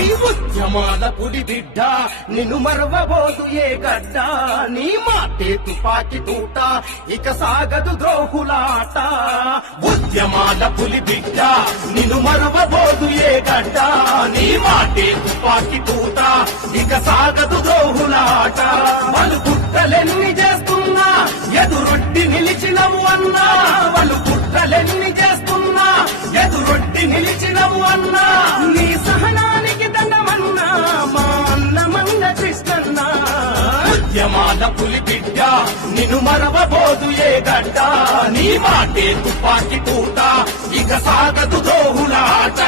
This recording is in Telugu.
పై ఉద్యమాల పులి బిడ్డ నిన్ను మరవబోదు ఏ గడ్డ నీ మాటే తుపాకి తూట ఇక సాగదు ద్రోహులాట ఉద్యమాల పులి బిడ్డ నిన్ను మరవబోదు ఏ గడ్డ నీ మాటే తుపాకి తూట ఇక సాగదు ద్రోహులాట వాళ్ళు కుట్రలెన్ని చేస్తున్నా ఎదురొడ్డి నిలిచినవు అన్నా వాళ్ళు కుట్రలెన్ని చేస్తున్నా ఎదురొడ్డి నిలిచినవు అన్నా నీ సహనానికి దండమన్నా మా అన్నమన్న కృష్ణన్నా ఉద్యమాల పులి బిడ్డ నిన్ను మరవబోదు ఏ గడ్డ నీ మాటే తుపాకి తూట ఇక సాగదు ద్రోహులాట